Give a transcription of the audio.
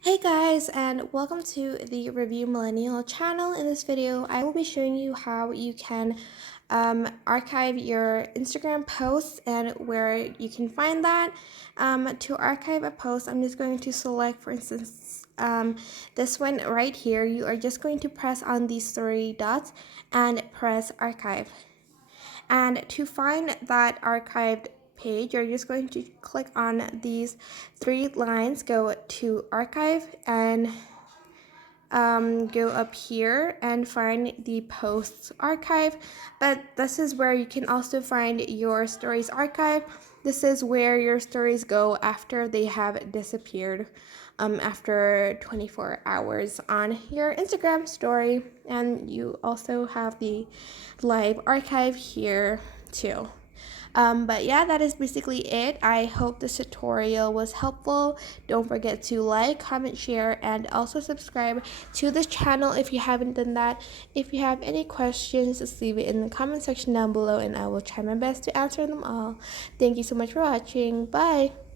Hey guys, and welcome to the Review Millennial channel. In this video, I will be showing you how you can archive your Instagram posts and where you can find that. To archive a post, I'm just going to select, for instance, this one right here. You are just going to press on these three dots and press archive. And to find that archived page, you're just going to click on these three lines, go to archive, and go up here and find the posts archive. But this is where you can also find your stories archive. This is where your stories go after they have disappeared, after 24 hours on your Instagram story. And you also have the live archive here too. But yeah, that is basically it. I hope this tutorial was helpful. Don't forget to like, comment, share, and also subscribe to this channel if you haven't done that. If you have any questions, just leave it in the comment section down below and I will try my best to answer them all. Thank you so much for watching. Bye!